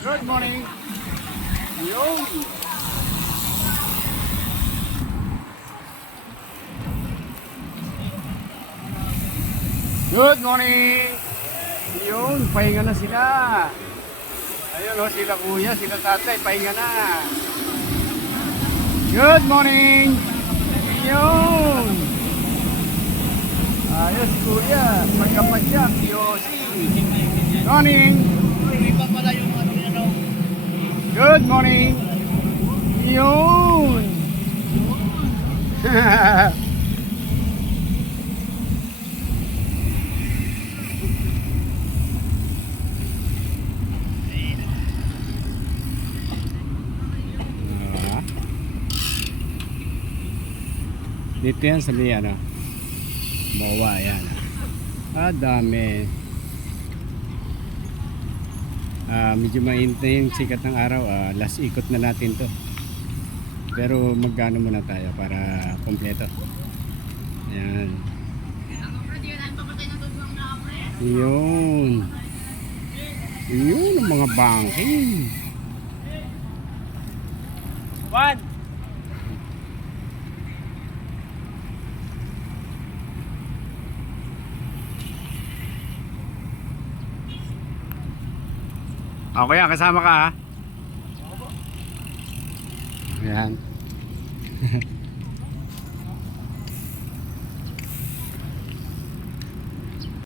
Good morning. Yun. Good morning. Yun, pahinga na sila. Ayun o, sila kuya, sila tatay, pahinga na. Good morning. Yun. Ayos kuya, magkapadyak, yosi. Morning. Iba pala yung. Good morning. Yun. Dito yan sa may ano. Bawa yan. Ah, dami. Ah, medyo mainit na yung sikat ng araw. Ah, last ikot na natin to. Pero magkano muna tayo para kompleto. Yan. Yun. Yun ang mga banking. One. Okay, ah, kasama ka ha. Yan.